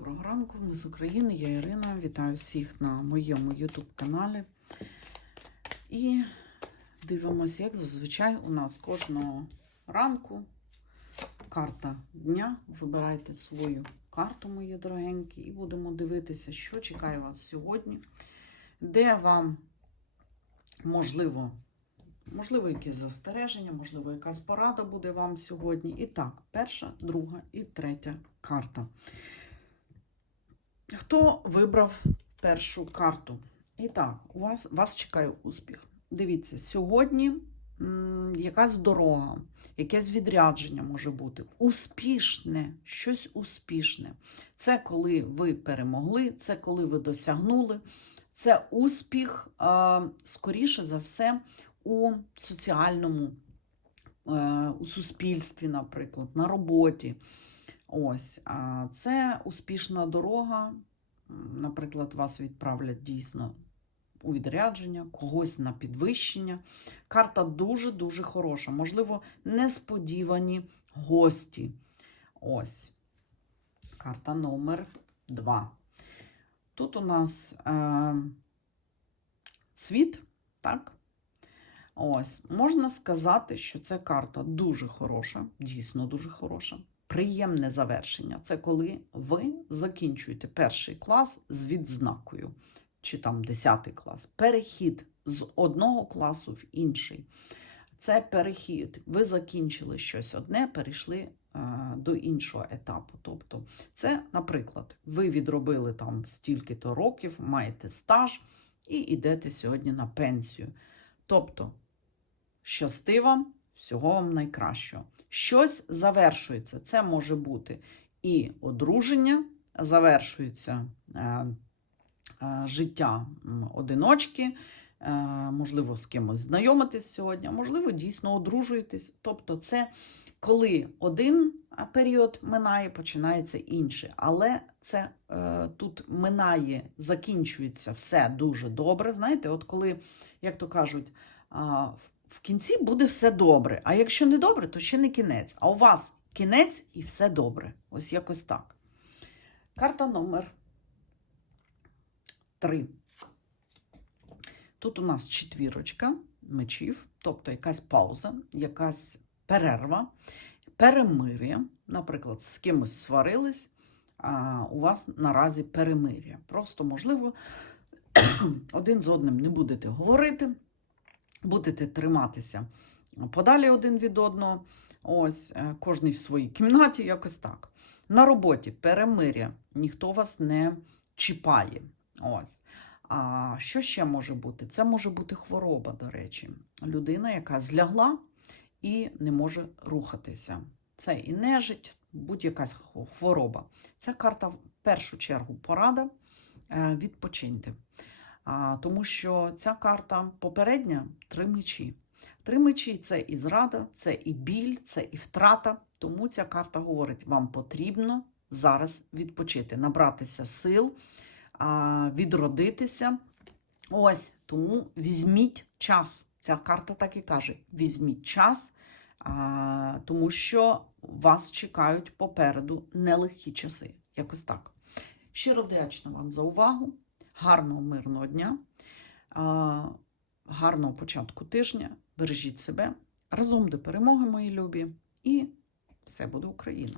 Доброго ранку, ми з України, я Ірина. Вітаю всіх на моєму YouTube-каналі. І дивимося, як зазвичай у нас кожного ранку карта дня. Вибирайте свою карту, мої дорогенькі, і будемо дивитися, що чекає вас сьогодні, де вам можливо. Можливо, якісь застереження, можливо, якась порада буде вам сьогодні. І так, перша, друга і третя карта. Хто вибрав першу карту? І так, у вас, вас чекає успіх. Дивіться, сьогодні м, якась дорога, якесь відрядження може бути. Успішне, щось успішне. Це коли ви перемогли, це коли ви досягнули. Це успіх, е, скоріше за все, у соціальному, е, у суспільстві, наприклад, на роботі. Ось, це успішна дорога. Наприклад, вас відправлять дійсно у відрядження, когось на підвищення. Карта дуже-дуже хороша. Можливо, несподівані гості. Ось. Карта номер 2. Тут у нас е, світ, так? Ось, можна сказати, що ця карта дуже хороша, дійсно дуже хороша. Приємне завершення. Це коли ви закінчуєте перший клас з відзнакою, чи там 10 клас. Перехід з одного класу в інший. Це перехід. Ви закінчили щось одне, перейшли е, до іншого етапу. Тобто, це, наприклад, ви відробили там стільки-то років, маєте стаж і йдете сьогодні на пенсію. Тобто, щасти вам, всього вам найкращого. Щось завершується. Це може бути і одруження, завершується е, е, життя одиночки, е, можливо, з кимось знайомитись сьогодні, можливо, дійсно одружуєтесь. Тобто, це коли один період минає, починається інший. Але це е, тут минає, закінчується все дуже добре. Знаєте, от коли, як то кажуть, в- в кінці буде все добре. А якщо не добре, то ще не кінець. А у вас кінець і все добре. Ось якось так. Карта номер 3. Тут у нас четвірочка мечів, тобто якась пауза, якась перерва, перемир'я. Наприклад, з кимось сварились, а у вас наразі перемир'я. Просто, можливо, один з одним не будете говорити, будете триматися подалі один від одного. Ось, е, кожний в своїй кімнаті, якось так. На роботі перемир'я, ніхто вас не чіпає. Ось. А що ще може бути? Це може бути хвороба, до речі. Людина, яка злягла і не може рухатися. Це і нежить, будь-яка хвороба. Ця карта в першу чергу порада е, відпочиньте. Тому що ця карта попередня три мечі. Три мечі це і зрада, це і біль, це і втрата. Тому ця карта говорить: вам потрібно зараз відпочити, набратися сил, відродитися. Ось тому візьміть час. Ця карта так і каже: візьміть час, тому що вас чекають попереду нелегкі часи. Якось так. Щиро вдячна вам за увагу. Гарного мирного дня, гарного початку тижня. Бережіть себе разом до перемоги, мої любі, і все буде Україна!